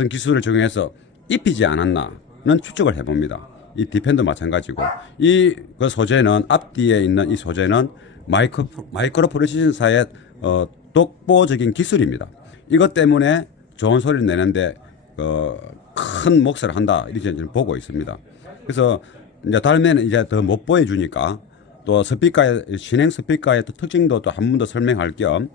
어떤 기술을 적용해서 입히지 않았나는 추측을 해봅니다. 이 디펜도 마찬가지고 이 그 소재는 앞뒤에 있는 이 소재는 마이크로 프리시즌사의 독보적인 기술입니다. 이것 때문에 좋은 소리를 내는데 큰 몫을 한다 이렇게 저는 보고 있습니다. 그래서 이제 다음에는 이제 더 못 보여주니까 또 스피커의 진행 스피커의 또 특징도 또 한 번 더 설명할 겸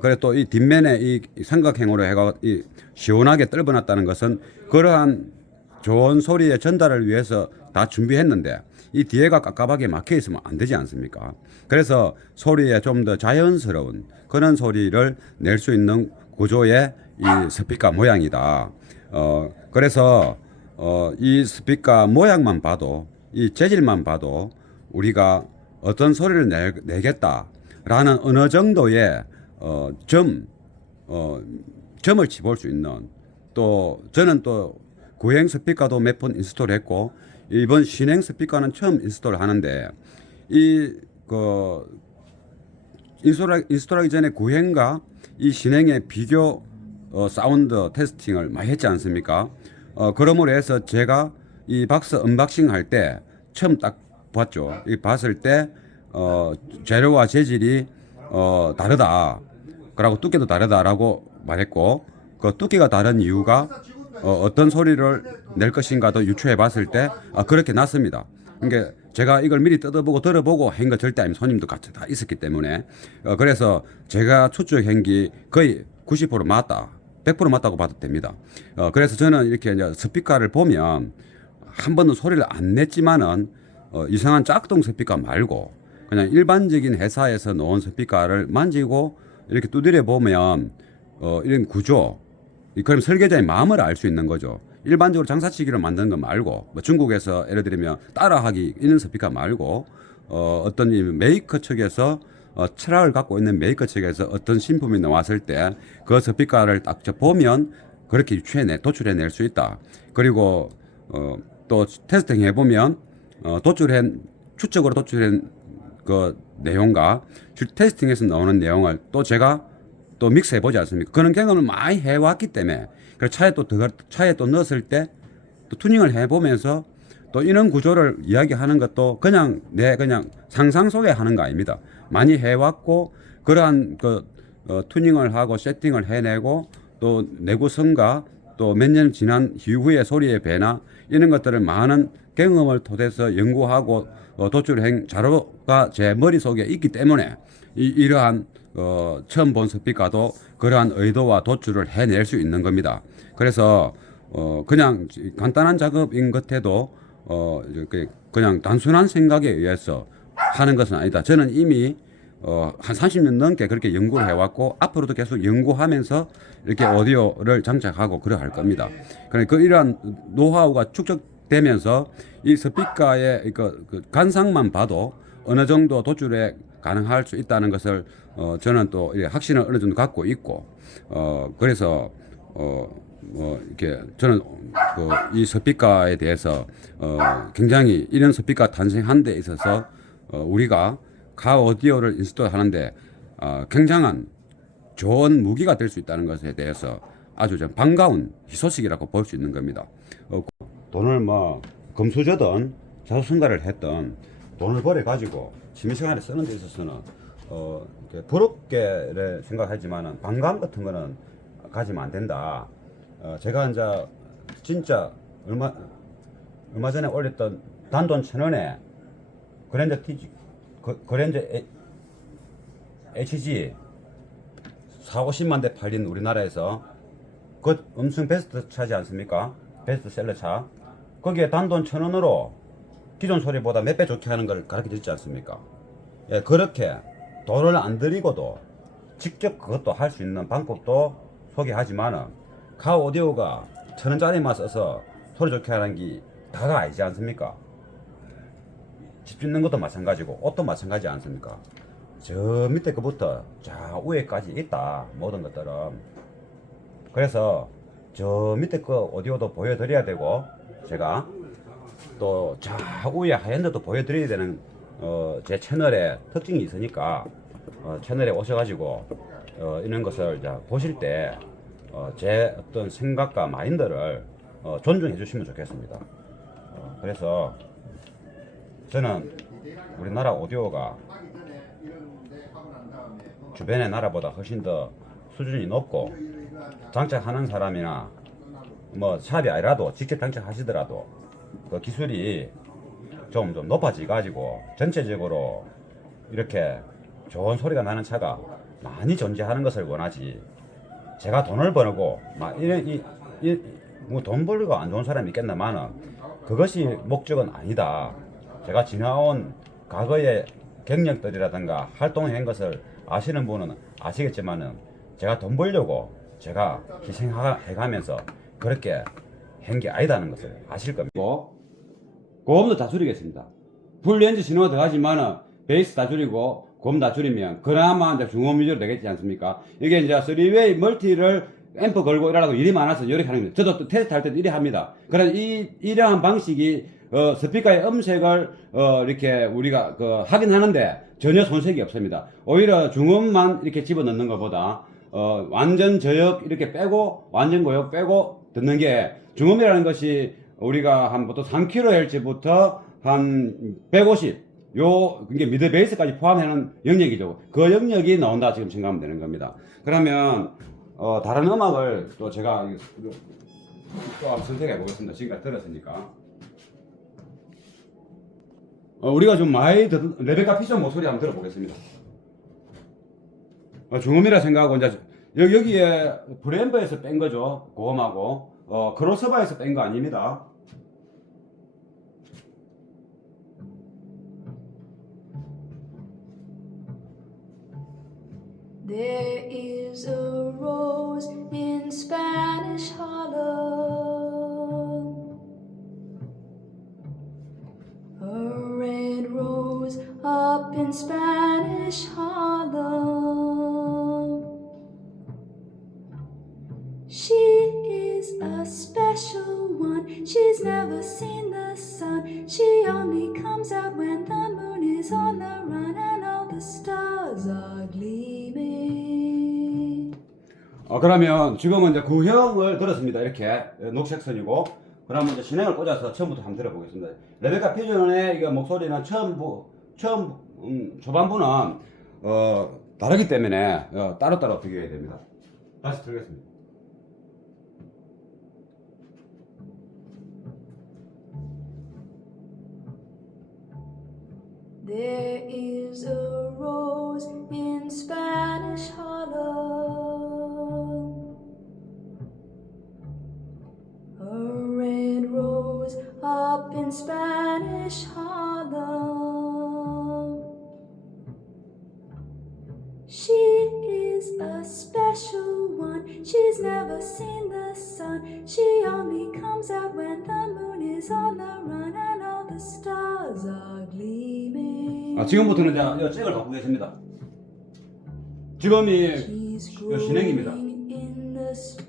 그래 또 이 뒷면에 이 삼각형으로 해가 이 시원하게 떨궈놨다는 것은 그러한 좋은 소리의 전달을 위해서 다 준비했는데 이 뒤에가 깝깝하게 막혀 있으면 안 되지 않습니까? 그래서 소리에 좀 더 자연스러운 그런 소리를 낼 수 있는 구조의 이 스피커 모양이다. 그래서 이 스피커 모양만 봐도 이 재질만 봐도 우리가 어떤 소리를 내겠다라는 어느 정도의 점을 집을 수 있는 또 저는 또 구행 스피커도 몇 번 인스톨했고 이번 신행 스피커는 처음 인스톨 하는데 인스톨하기 전에 구행과 이 신행의 비교 사운드 테스팅을 많이 했지 않습니까? 그러므로 해서 제가 이 박스 언박싱 할 때 처음 딱 봤죠. 이 봤을 때 재료와 재질이 다르다. 그리고 두께도 다르다라고 말했고 그 두께가 다른 이유가 어떤 소리를 낼 것인가도 유추해 봤을 때 그렇게 났습니다. 그러니까 제가 이걸 미리 뜯어보고 들어보고 한 거 절대 아니면 손님도 같이 다 있었기 때문에 그래서 제가 추측한 게 거의 90% 맞다. 100% 맞다고 봐도 됩니다. 그래서 저는 이렇게 이제 스피커를 보면 한 번도 소리를 안 냈지만은 이상한 짝퉁 스피커 말고 그냥 일반적인 회사에서 놓은 스피커를 만지고 이렇게 두드려 보면 이런 구조, 그럼 설계자의 마음을 알 수 있는 거죠. 일반적으로 장사치기로 만든 거 말고 뭐 중국에서 예를 들면 따라하기 있는 스피커 말고 어떤 메이커 측에서 철학을 갖고 있는 메이커 측에서 어떤 신품이 나왔을 때 그 스피커를 딱 보면 그렇게 도출해낼 수 있다. 그리고 또 테스팅 해보면 추측으로 도출한 그 내용과 테스팅에서 나오는 내용을 또 제가 또 믹스해 보지 않습니까? 그런 경험을 많이 해왔기 때문에 차에 또 넣었을 때 또 튜닝을 해보면서 또 이런 구조를 이야기하는 것도 그냥 상상 속에 하는 거 아닙니다. 많이 해왔고 그러한 튜닝을 하고 세팅을 해내고 또 내구성과 또 몇 년 지난 이후의 소리의 변화 이런 것들을 많은 경험을 토대해서 연구하고 도출한 자료가 제 머릿속에 있기 때문에 이러한 처음 본 스피커도 그러한 의도와 도출을 해낼 수 있는 겁니다. 그래서 그냥 간단한 작업인 것 해도 그냥 단순한 생각에 의해서 하는 것은 아니다. 저는 이미 한 30년 넘게 그렇게 연구를 해왔고 앞으로도 계속 연구하면서 이렇게 오디오를 장착하고 그래 할 겁니다. 그러니까 이러한 노하우가 축적되면서 이 스피커의 그 관상만 봐도 어느 정도 도출에 가능할 수 있다는 것을 저는 또 확신을 어느 정도 갖고 있고 그래서 이렇게 저는 이 스피커에 대해서 굉장히 이런 스피커 탄생한 데 있어서 우리가 가 오디오를 인스톨 하는데 굉장한 좋은 무기가 될 수 있다는 것에 대해서 아주 좀 반가운 희소식이라고 볼 수 있는 겁니다. 돈을 뭐 금수저든 자수성가를 했던 돈을 벌어 가지고 취미생활에 쓰는 데 있어서는 부럽게 생각하지만은 반감 같은 거는 가지면 안 된다. 제가 이제 진짜 얼마 전에 올렸던 단돈 1,000원에 그랜저 TG 그랜저 HG 40~50만 대 팔린 우리나라에서 그 엄청 베스트 차지 않습니까? 베스트셀러 차. 거기에 단돈 1,000원으로 기존 소리보다 몇 배 좋게 하는 걸 가르쳐 드렸지 않습니까? 예, 그렇게 돈을 안 들이고도 직접 그것도 할 수 있는 방법도 소개하지만은 가 오디오가 1,000원짜리만 써서 소리 좋게 하는 게 다가 아니지 않습니까? 집 짓는 것도 마찬가지고 옷도 마찬가지 않습니까? 저 밑에 거부터 저 위에까지 있다 모든 것들은. 그래서 저 밑에 거 오디오도 보여드려야 되고 제가 또 저 위에 하얀데도 보여드려야 되는 제 채널에 특징이 있으니까 채널에 오셔가지고 이런 것을 보실 때 제 어떤 생각과 마인드를 존중해 주시면 좋겠습니다. 그래서 저는 우리나라 오디오가 주변의 나라보다 훨씬 더 수준이 높고, 장착하는 사람이나 뭐 샵이 아니라도 직접 장착하시더라도 그 기술이 좀 높아져 가지고 전체적으로 이렇게 좋은 소리가 나는 차가 많이 존재하는 것을 원하지, 제가 돈을 벌고 막 뭐 돈 벌고 안 좋은 사람이 있겠나마는 그것이 목적은 아니다. 제가 지나온 과거의 경력들이라든가 활동한 것을 아시는 분은 아시겠지만은, 제가 돈 벌려고 제가 희생해가면서 그렇게 한 게 아니다는 것을 아실 겁니다. 고음도 다 줄이겠습니다. 풀 렌즈 신호가 들어가지만은 베이스 다 줄이고 고음 다 줄이면 그나마 이제 중음 위주로 되겠지 않습니까? 이게 이제 3웨이 멀티를 앰프 걸고 이러라고 일이 많아서 이렇게 하는 겁니다. 저도 또 테스트 할 때도 이래 합니다. 그래서 이러한 방식이 스피커의 음색을 이렇게 우리가 확인하는데 전혀 손색이 없습니다. 오히려 중음만 이렇게 집어넣는 것보다 완전 저역 이렇게 빼고 완전 고역 빼고 듣는 게, 중음이라는 것이 우리가 한 보통 3kHz부터 한 150, 이게 미드 베이스까지 포함하는 영역이죠. 그 영역이 나온다 지금 생각하면 되는 겁니다. 그러면 다른 음악을 또 제가 또 한번 선택해 보겠습니다. 지금까지 들었으니까. 우리가 좀 많이 듣는 레베카 피션 목소리 한번 들어보겠습니다. 중음이라 생각하고 이제 여기에 프리앰프에서 뺀 거죠. 고음하고 크로스오버에서 뺀 거 아닙니다. There is a rose in Spanish Harlem, a red rose up in Spanish Harlem. She is a special one, she's never seen the sun. She only comes out when the moon is on the run and all the stars are gleaming. 그러면 지금은 이제 구형을 들었습니다. 이렇게 녹색선이고, 그러면 이제 진행을 꽂아서 처음부터 한번 들어보겠습니다. 레베카 피전의 이거 목소리는 초반부는 다르기 때문에 따로따로 비교해야 됩니다. 다시 들겠습니다. There is a rose in Spanish Harlem, a red rose up in Spanish Harlem. She is a special one, she's never seen the sun. She only comes out when the moon is on the run and all the stars are gleaming. 지금부터는 이제 잭을 바꾸겠습니다. 지금이 She's 진행입니다. growing in the street,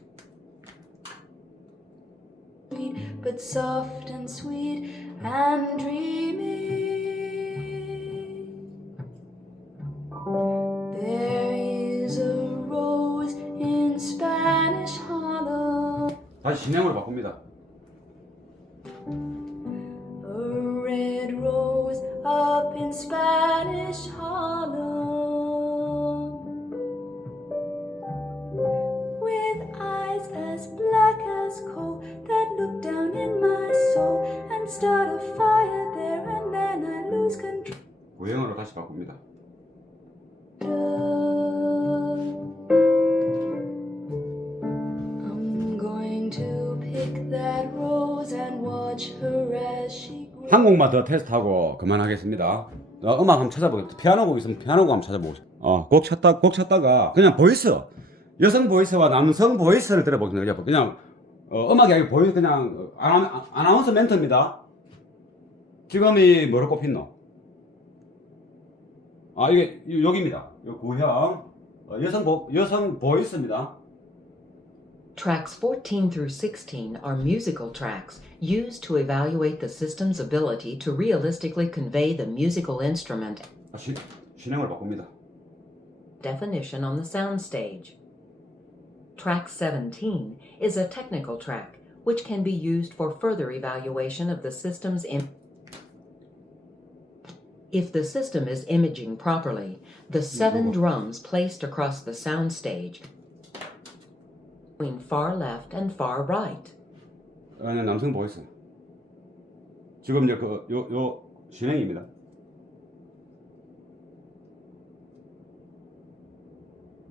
but soft and sweet and dreamy. There is a rose in Spanish Harlem, 다시 진행으로 바꿉니다. a red rose up in Spanish Harlem, with eyes as black as coal that look down in my soul and start a fire there, and then I lose control. 구형으로 다시 바꿉니다. I'm going to pick that rose and watch her as she grows. 한 곡만 더 테스트하고 그만하겠습니다. 음악 한번 찾아보겠습니다. 피아노 곡 있으면 피아노 곡 한번 찾아보겠습니다. 곡 찾다가 그냥 보이스, 여성 보이스와 남성 보이스를 들어보겠습니다. 그냥 음악이 아니고 보이스, 그냥 아나운서 멘트입니다. 지금이 뭐로 꼽힌노? 이게 여기입니다. 요 구형 여성 보이스입니다. Tracks 14 through 16 are musical tracks used to evaluate the system's ability to realistically convey the musical instrument. 진행을 바꿉니다. Definition on the soundstage. Track 17 is a technical track which can be used for further evaluation of the system's If the system is imaging properly, the 7 drums placed across the soundstage between far left and far right. 네, 남성 보이스. 지금 이제 요 진행입니다.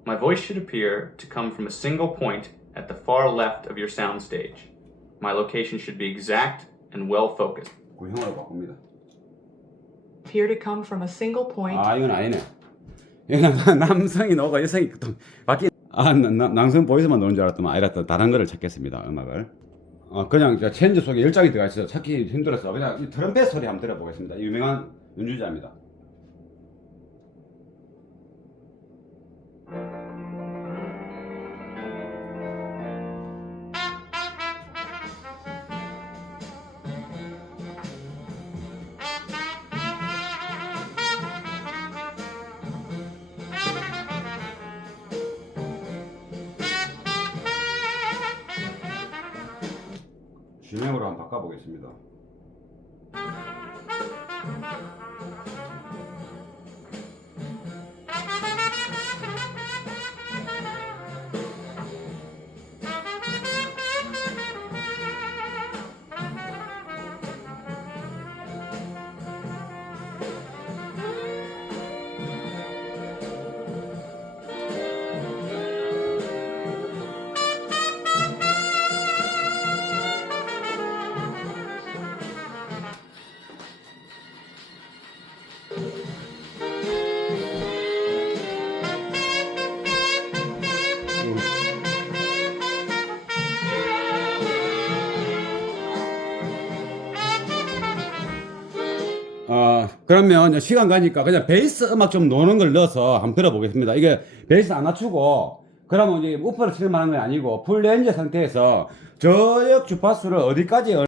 My voice should appear to come from a single point at the far left of your soundstage. My location should be exact and well focused. 구형으로 바꿉니다. Appear to come from a single point. 아, 이건 아니네. 이건 남성이 나오고 여성이 또 바뀐. 남성 보이스만 노는 줄 알았더만 아니라 또 다른 거를 찾겠습니다. 음악을. 그냥 체인지 속에 열장이 들어가 있어요. 찾기 힘들어서 그냥 이 트럼펫 소리 한번 들어보겠습니다. 유명한 연주자입니다. 진행으로 한번 바꿔보겠습니다. 그러면 시간 가니까 그냥 베이스 음악 좀 노는 걸 넣어서 한번 들어보겠습니다. 이게 베이스 안 맞추고 그러면 이제 우퍼를 치는 하는 건 아니고 풀 렌즈 상태에서 저역 주파수를 어디까지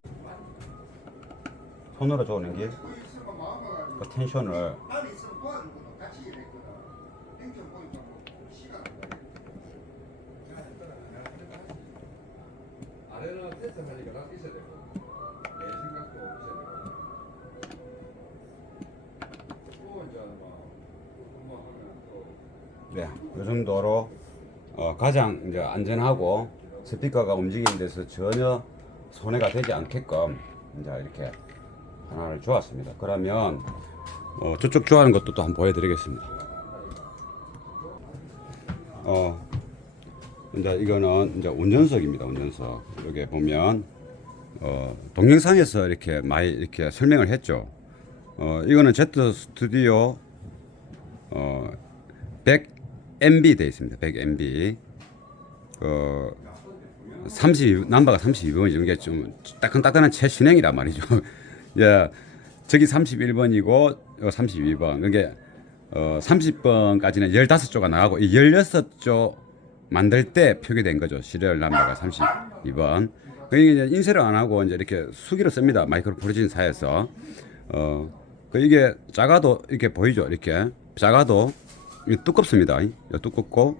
손으로 조는 게 그 텐션을 아래는 테스트하니까 딱 있어야 되고 내 생각도 있어야 되고 또 이제 뭐 하면 또 네, 이 정도로 가장 이제 안전하고 스피커가 움직이는 데서 전혀 손해가 되지 않게끔 이제 이렇게 하나를 주었습니다. 그러면 저쪽 좋아하는 것도 또 한번 보여드리겠습니다. 이제 이거는 이제 운전석입니다. 운전석. 여기 보면 동영상에서 이렇게 많이 이렇게 설명을 했죠. 이거는 Z 스튜디오 100MB 되어 있습니다. 100MB. 32 넘버가 32번이죠. 이게 좀 따끈따끈한 최신형이란 말이죠. 예, 저기 31번이고 32번. 그게 30번까지는 15조가 나가고 이 16조 만들 때 표기된 거죠. 시리얼 넘버가 32번. 그게 이제 인쇄를 안 하고 이제 이렇게 수기로 씁니다. 마이크로포리진사에서. 이게 작아도 이렇게 보이죠. 이렇게 작아도 두껍습니다. 두껍고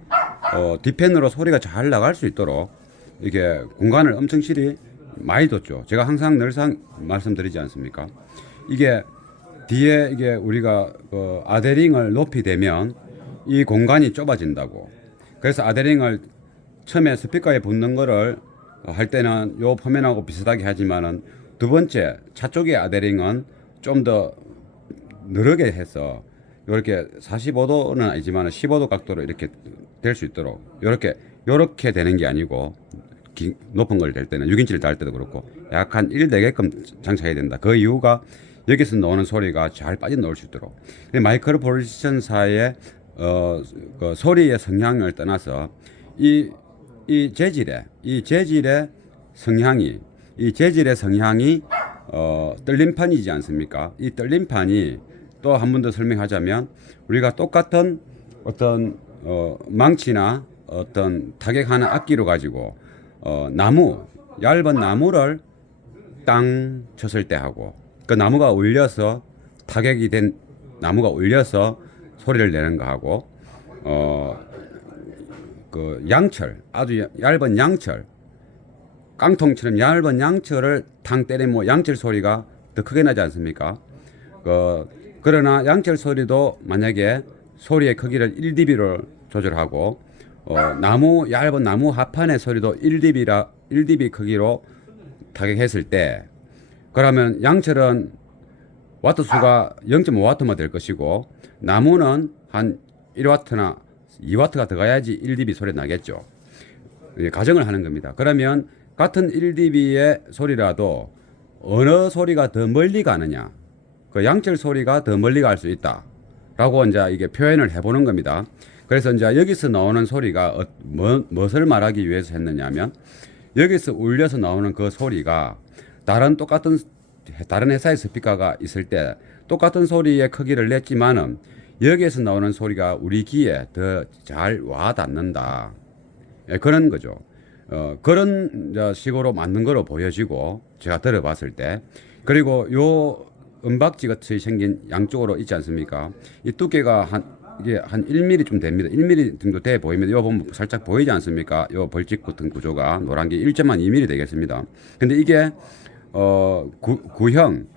뒷펜으로 소리가 잘 나갈 수 있도록 이게 공간을 엄청 실이 많이 뒀죠. 제가 항상 늘상 말씀드리지 않습니까? 이게 뒤에 이게 우리가 아데링을 높이 대면 이 공간이 좁아진다고. 그래서 아데링을 처음에 스피커에 붙는 거를 할 때는 요 포면하고 비슷하게 하지만은 두 번째 차 쪽의 아데링은 좀 더 느르게 해서 이렇게 45도는 아니지만 15도 각도로 이렇게 될 수 있도록 요렇게 되는 게 아니고 높은 걸 댈 때는 6인치를 달 때도 그렇고 약간 1되게끔 장착해야 된다. 그 이유가 여기서 나오는 소리가 잘 빠져나올 수 있도록. 마이크로포지션사의 그 소리의 성향을 떠나서 이 재질의 성향이 떨림판이지 않습니까? 이 떨림판이 또 한 번 더 설명하자면 우리가 똑같은 어떤 망치나 어떤 타격하는 악기로 가지고 얇은 나무를 땅 쳤을 때 하고 그 나무가 울려서 타격이 된 나무가 울려서 소리를 내는 거 하고 그 양철, 아주 얇은 양철, 깡통처럼 얇은 양철을 탕 때리면 뭐 양철 소리가 더 크게 나지 않습니까? 그러나 양철 소리도 만약에 소리의 크기를 1dB로 조절하고 얇은 나무 합판의 소리도 1dB 크기로 타격했을 때 그러면 양철은 와트 수가 0.5W만 될 것이고 나무는 한 1W나 2W가 더 가야지 1dB 소리 나겠죠. 가정을 하는 겁니다. 그러면 같은 1dB의 소리라도 어느 소리가 더 멀리 가느냐, 그 양철 소리가 더 멀리 갈 수 있다 라고 이제 이게 표현을 해보는 겁니다. 그래서 이제 여기서 나오는 소리가 무엇을 말하기 위해서 했느냐면 여기서 울려서 나오는 그 소리가 다른 회사의 스피커가 있을 때 똑같은 소리의 크기를 냈지만은 여기에서 나오는 소리가 우리 귀에 더 잘 와닿는다. 그런 거죠. 그런 식으로 만든 거로 보여지고 제가 들어봤을 때 그리고 요 은박지 같이 생긴 양쪽으로 있지 않습니까? 이 두께가 이게 한 1mm 좀 됩니다. 1mm 정도 돼 보입니다. 요 보면 살짝 보이지 않습니까? 요 벌집 같은 구조가 노란 게 1.2mm 되겠습니다. 근데 이게 구형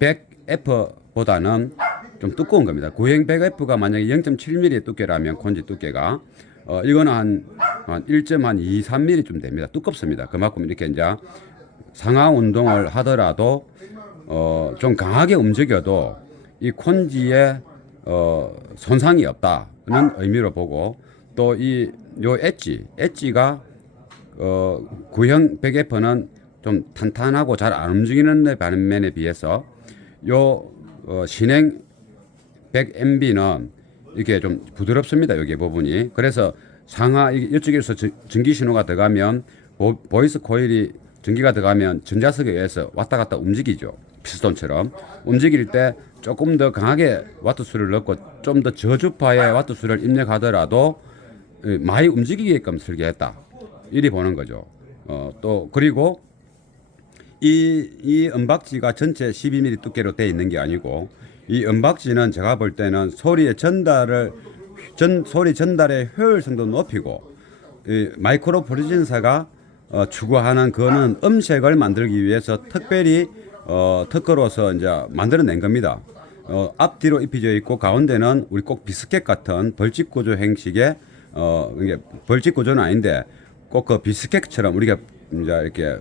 100F보다는 좀 두꺼운 겁니다. 구형 100F가 만약에 0.7mm 두께라면 콘지 두께가 이거는 한 1.23mm 좀 됩니다. 두껍습니다. 그만큼 이렇게 이제 상하 운동을 하더라도 좀 강하게 움직여도 이 콘지에 손상이 없다는 의미로 보고 또 요 엣지가 구형 100F는 좀 탄탄하고 잘 안 움직이는 반면에 비해서 요 신행 100MB는 이게 좀 부드럽습니다. 여기 부분이. 그래서 이쪽에서 전기 신호가 들어가면 보이스 코일이 전기가 들어가면 전자석에 의해서 왔다 갔다 움직이죠. 피스톤처럼. 움직일 때 조금 더 강하게 와트 수를 넣고 좀 더 저주파의 와트 수를 입력하더라도 많이 움직이게끔 설계했다. 이리 보는 거죠. 또 그리고 이 은박지가 전체 12mm 두께로 되어 있는 게 아니고 이 은박지는 제가 볼 때는 소리 전달의 효율성도 높이고 이 마이크로 프리즌사가 추구하는 그거는 음색을 만들기 위해서 특별히 특허로서 이제 만들어낸 겁니다. 앞뒤로 입혀져 있고 가운데는 우리 꼭 비스켓 같은 벌집 구조 형식의 이게 벌집 구조는 아닌데 꼭 그 비스켓처럼 우리가 이제 이렇게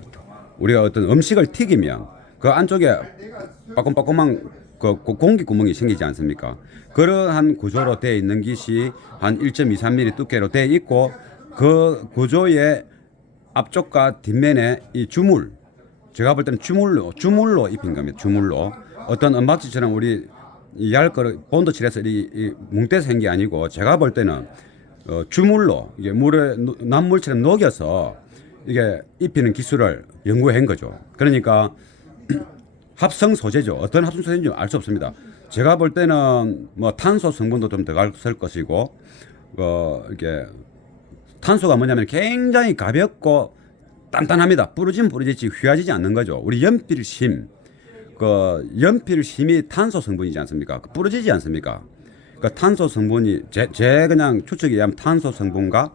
우리가 어떤 음식을 튀기면 그 안쪽에 빠끔빠끔한 그 공기 구멍이 생기지 않습니까? 그러한 구조로 되어 있는 것이 한 1.23mm 두께로 되어 있고 그 구조의 앞쪽과 뒷면에 이 주물, 제가 볼 때는 주물로 입힌 겁니다. 주물로. 어떤 은박지처럼 우리 얇고 본드 칠해서 이 뭉대서 한 게 아니고 제가 볼 때는 주물로 이게 물에 난물처럼 녹여서 이게 입히는 기술을 연구한 거죠. 그러니까 합성 소재죠. 어떤 합성 소재인지 알 수 없습니다. 제가 볼 때는 뭐 탄소 성분도 좀 들어갈 것이고, 이게 탄소가 뭐냐면 굉장히 가볍고 단단합니다. 부러지면 부러지지 휘어지지 않는 거죠. 우리 연필심, 연필심이 탄소 성분이지 않습니까? 부러지지 않습니까? 그 탄소 성분이 제 그냥 추측에 의하면 탄소 성분과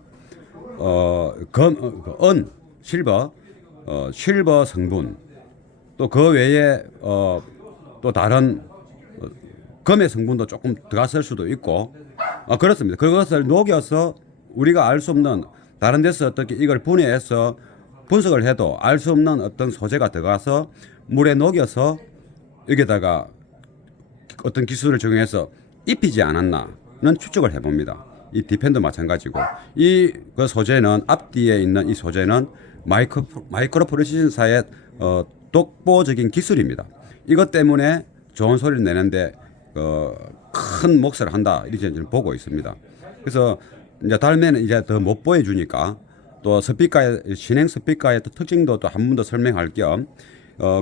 실버 성분 또 그 외에 또 다른 금의 성분도 조금 들어갔을 수도 있고 그렇습니다. 그것을 녹여서 우리가 알 수 없는 다른 데서 어떻게 이걸 분해해서 분석을 해도 알 수 없는 어떤 소재가 들어가서 물에 녹여서 여기다가 어떤 기술을 적용해서 입히지 않았나는 추측을 해봅니다. 이 디펜도 마찬가지고 그 소재는 앞뒤에 있는 이 소재는 마이크로 프리시즌사의 독보적인 기술입니다. 이것 때문에 좋은 소리를 내는데 큰 몫을 한다 이렇게 저는 보고 있습니다. 그래서 이제 다음에는 이제 더 못 보여주니까 또 신행 스피커의 또 특징도 또 한 번 더 설명할 겸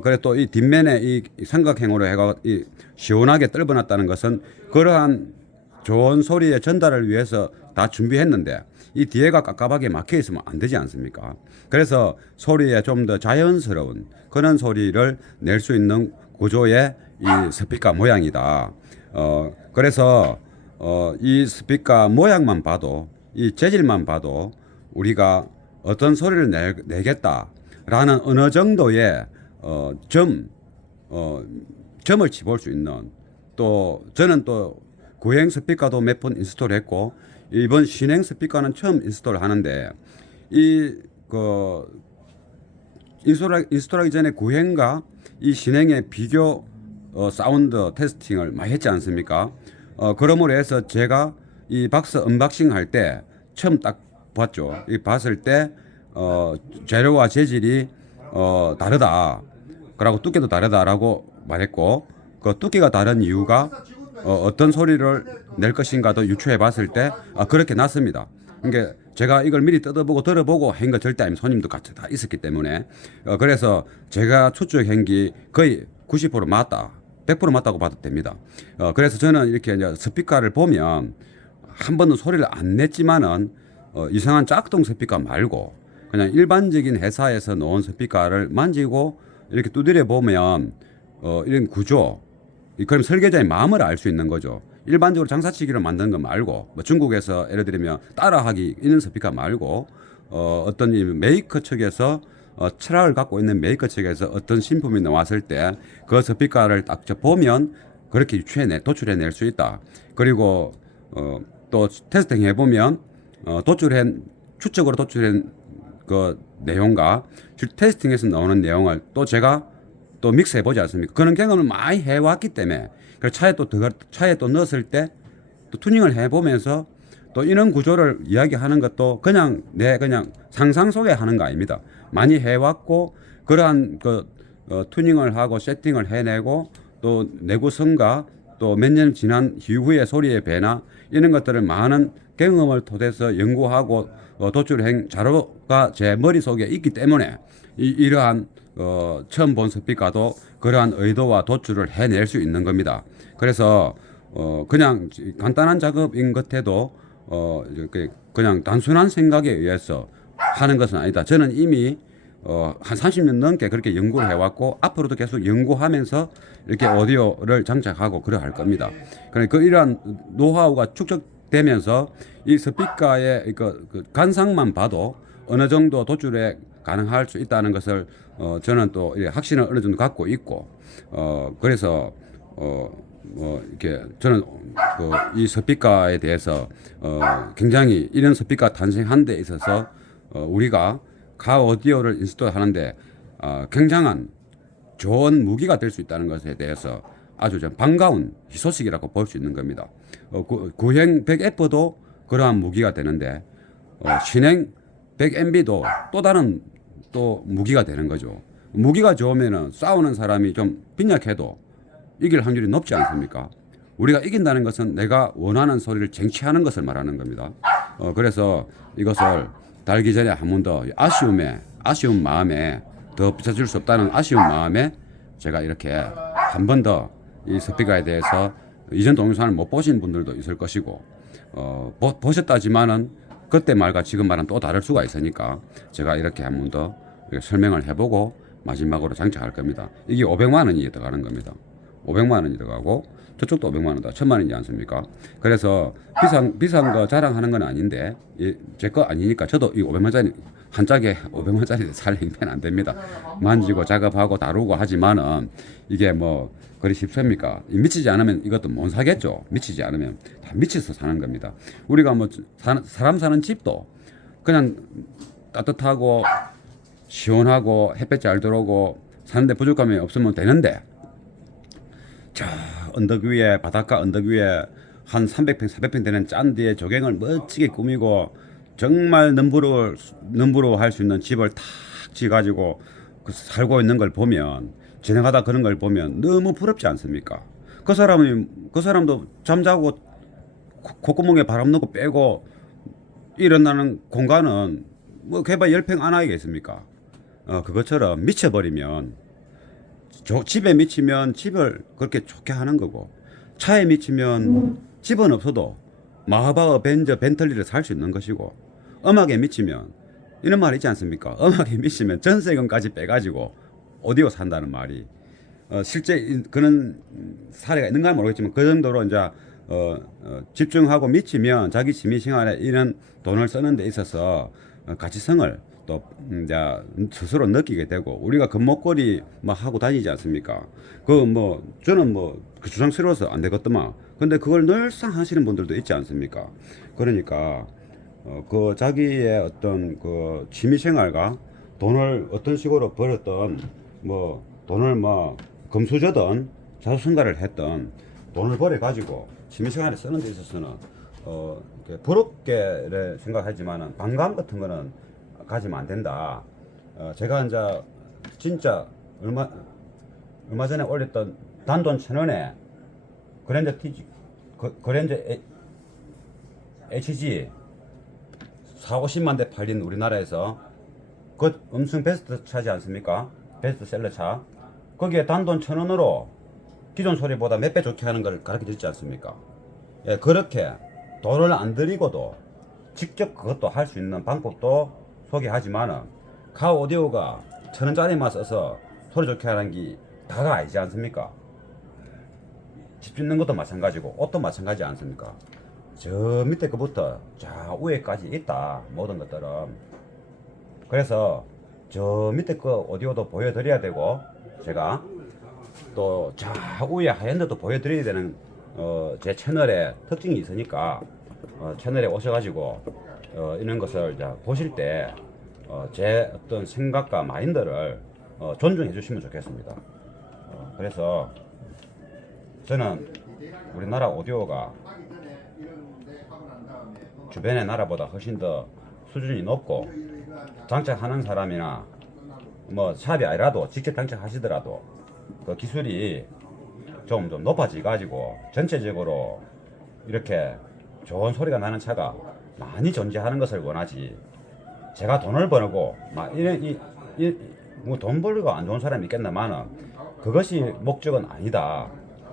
그래 또 이 뒷면에 이 삼각형으로 해가 이 시원하게 뚫어놨다는 것은 그러한 좋은 소리의 전달을 위해서 다 준비했는데 이 뒤에가 깝깝하게 막혀 있으면 안 되지 않습니까? 그래서 소리에 좀 더 자연스러운 그런 소리를 낼 수 있는 구조의 이 스피커 모양이다. 그래서 이 스피커 모양만 봐도 이 재질만 봐도 우리가 어떤 소리를 내겠다라는 어느 정도의 점을 집을 수 있는, 또 저는 또 구행 스피커도 몇 번 인스톨했고 이번 신행 스피커는 처음 인스톨 하는데, 인스톨하기 전에 구행과 이 신행의 비교 사운드 테스팅을 많이 했지 않습니까? 그러므로 해서 제가 이 박스 언박싱 할 때 처음 딱 봤죠. 이 봤을 때 재료와 재질이 다르다, 그리고 두께도 다르다라고 말했고, 그 두께가 다른 이유가 어떤 소리를 낼 것인가도 유추해 봤을 때 그렇게 났습니다. 그러니까 제가 이걸 미리 뜯어보고 들어보고 한 거 절대 아니면 손님도 같이 다 있었기 때문에 그래서 제가 추측한 게 거의 90% 맞다, 100% 맞다고 봐도 됩니다. 그래서 저는 이렇게 이제 스피커를 보면 한 번도 소리를 안 냈지만은 이상한 짝퉁 스피커 말고 그냥 일반적인 회사에서 놓은 스피커를 만지고 이렇게 두드려 보면 이런 구조, 그럼 설계자의 마음을 알 수 있는 거죠. 일반적으로 장사치기로 만든 거 말고, 뭐 중국에서 예를 들면 따라하기 있는 스피커 말고 어떤 이 메이커 측에서 철학을 갖고 있는 메이커 측에서 어떤 신품이 나왔을 때 그 스피커를 딱 보면 그렇게 도출해낼 수 있다. 그리고 또 테스팅 해보면 추측으로 도출한 그 내용과 테스팅에서 나오는 내용을 또 제가 또 믹스해 보지 않습니까? 그런 경험을 많이 해왔기 때문에 차에 또 넣었을 때 또 튜닝을 해보면서 또 이런 구조를 이야기하는 것도 그냥 상상 속에 하는 거 아닙니다. 많이 해왔고 그러한 튜닝을 하고 세팅을 해내고 또 내구성과 또 몇 년 지난 이후의 소리의 변화 이런 것들을 많은 경험을 토대해서 연구하고 도출한 자료가 제 머릿속에 있기 때문에 이러한 처음 본 스피커도 그러한 의도와 도출을 해낼 수 있는 겁니다. 그래서 그냥 간단한 작업인 것 해도 그냥 단순한 생각에 의해서 하는 것은 아니다. 저는 이미 한 30년 넘게 그렇게 연구를 해왔고 앞으로도 계속 연구하면서 이렇게 오디오를 장착하고 그래 할 겁니다. 그러니까 이러한 노하우가 축적되면서 이 스피커의 그 관상만 봐도 어느 정도 도출에 가능할 수 있다는 것을 저는 또 확신을 어느 정도 갖고 있고 그래서 이렇게 저는 이 스피커에 대해서 굉장히 이런 스피커 탄생한 데 있어서 우리가 가 오디오를 인스톨 하는데 굉장한 좋은 무기가 될 수 있다는 것에 대해서 아주 좀 반가운 희소식이라고 볼 수 있는 겁니다. 구행 100F도 그러한 무기가 되는데 신행 100MB도 또 다른 또 무기가 되는 거죠. 무기가 좋으면은 싸우는 사람이 좀 빈약해도 이길 확률이 높지 않습니까? 우리가 이긴다는 것은 내가 원하는 소리를 쟁취하는 것을 말하는 겁니다. 그래서 이것을 달기 전에 한 번 더 아쉬운 마음에 더 비춰줄 수 없다는 아쉬운 마음에 제가 이렇게 한 번 더 이 스피커에 대해서 이전 동영상을 못 보신 분들도 있을 것이고 보셨다지만은 그때 말과 지금 말은 또 다를 수가 있으니까 제가 이렇게 한 번 더 설명을 해보고 마지막으로 장착할 겁니다. 이게 500만 원이 들어가는 겁니다. 500만 원이 들어가고 저쪽도 500만 원다. 1000만 원이지 않습니까? 그래서 비싼 거 자랑하는 건 아닌데 제 거 아니니까 저도 이 500만짜리 한 짝에 500만짜리 살 행패는 안 됩니다. 만지고 작업하고 다루고 하지만은 이게 뭐 그리 쉽습니까? 미치지 않으면 이것도 못 사겠죠. 미치지 않으면 다 미쳐서 사는 겁니다. 우리가 뭐 사람 사는 집도 그냥 따뜻하고 시원하고 햇볕 잘 들어오고 사는데 부족함이 없으면 되는데 저 언덕 위에 바닷가 언덕 위에 한 300평 400평 되는 짠 뒤에 조경을 멋지게 꾸미고 정말 넘부러할 수 있는 집을 탁 지어가지고 살고 있는 걸 보면 지나가다 그런 걸 보면 너무 부럽지 않습니까? 그 사람도 잠자고 콧구멍에 바람 넣고 빼고 일어나는 공간은 뭐 개발 10평 안 하겠습니까? 그것처럼 미쳐버리면 집에 미치면 집을 그렇게 좋게 하는 거고 차에 미치면 집은 없어도 마하바흐 벤틀리를 살 수 있는 것이고 음악에 미치면 이런 말 있지 않습니까? 음악에 미치면 전세금까지 빼가지고 오디오 산다는 말이 실제 그런 사례가 있는가 모르겠지만 그 정도로 이제 집중하고 미치면 자기 취미생활에 이런 돈을 쓰는 데 있어서 가치성을 또 이제 스스로 느끼게 되고 우리가 금목걸이 뭐 하고 다니지 않습니까? 그 뭐 저는 뭐 그 주장스러워서 안 되겠더만. 근데 그걸 늘상 하시는 분들도 있지 않습니까? 그러니까 그 자기의 어떤 그 취미생활과 돈을 어떤 식으로 벌었던 뭐 돈을 뭐 금수저든 자수성가를 했던 돈을 벌어 가지고 취미생활에 쓰는 데 있어서는 이렇게 부럽게 생각하지만은 반감 같은 거는 가지면 안 된다. 제가 이제 진짜 얼마 전에 올렸던 단돈 1,000원에 그랜저 TG 그랜저 HG 40~50만 대 팔린 우리나라에서 그 음성 베스트 차지 않습니까? 베스트셀러 차. 거기에 단돈 1,000원으로 기존 소리보다 몇 배 좋게 하는 걸 가르쳐 드렸지 않습니까? 예, 그렇게 돈을 안 들이고도 직접 그것도 할 수 있는 방법도 소개하지만은 카오 오디오가 1,000원짜리만 써서 소리 좋게 하는 게 다가 아니지 않습니까? 집 짓는 것도 마찬가지고 옷도 마찬가지 않습니까? 저 밑에 거부터 좌우에까지 있다, 모든 것들은. 그래서 저 밑에 거 오디오도 보여드려야 되고, 제가 또 좌우에 하얀데도 보여드려야 되는 제 채널의 특징이 있으니까 채널에 오셔가지고 이런 것을 이제 보실 때 제 어떤 생각과 마인드를 존중해 주시면 좋겠습니다. 그래서 저는 우리나라 오디오가 주변의 나라보다 훨씬 더 수준이 높고, 장착하는 사람이나 뭐 샵이 아니라도 직접 장착하시더라도 그 기술이 좀 높아져 가지고 전체적으로 이렇게 좋은 소리가 나는 차가 많이 존재하는 것을 원하지, 제가 돈을 벌고 막 뭐 돈 벌고 안 좋은 사람이 있겠나마는 그것이 목적은 아니다.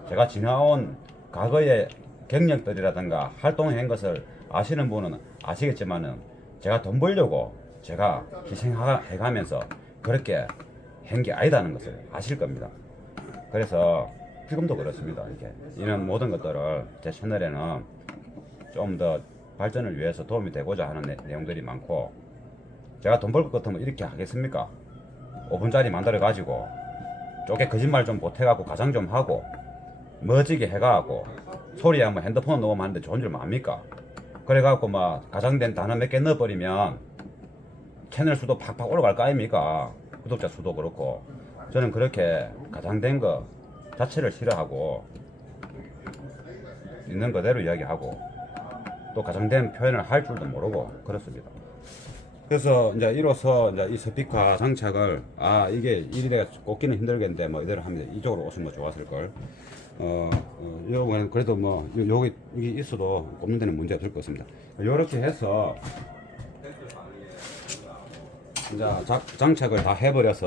제가 지나온 과거의 경력들이라든가 활동한 것을 아시는 분은 아시겠지만은 제가 돈 벌려고 제가 희생해가면서 그렇게 한 게 아니다는 것을 아실 겁니다. 그래서 지금도 그렇습니다. 이렇게 이런 모든 것들을 제 채널에는 좀 더 발전을 위해서 도움이 되고자 하는 내용들이 많고, 제가 돈 벌 것 같으면 이렇게 하겠습니까? 5분짜리 만들어 가지고 쪼개 거짓말 좀 보태갖고 가장 좀 하고 멋지게 해가지고 소리 한번 핸드폰 녹음하는데 좋은 줄 압니까? 그래갖고 막 가장된 단어 몇 개 넣어버리면 채널 수도 팍팍 올라갈 거 아닙니까? 구독자 수도 그렇고. 저는 그렇게 가장된 거 자체를 싫어하고 있는 그대로 이야기하고 또 가장된 표현을 할 줄도 모르고 그렇습니다. 그래서 이제 이로써 이제 이 스피커 장착을 이게 이래가 꽂기는 힘들겠는데 뭐 이대로 하면 이쪽으로 오시면 좋았을 걸. 요거는 그래도 뭐 여기 이게 있어도 꽂는 데는 문제 없을 것 같습니다. 요렇게 해서 이제 장착을 다 해버려서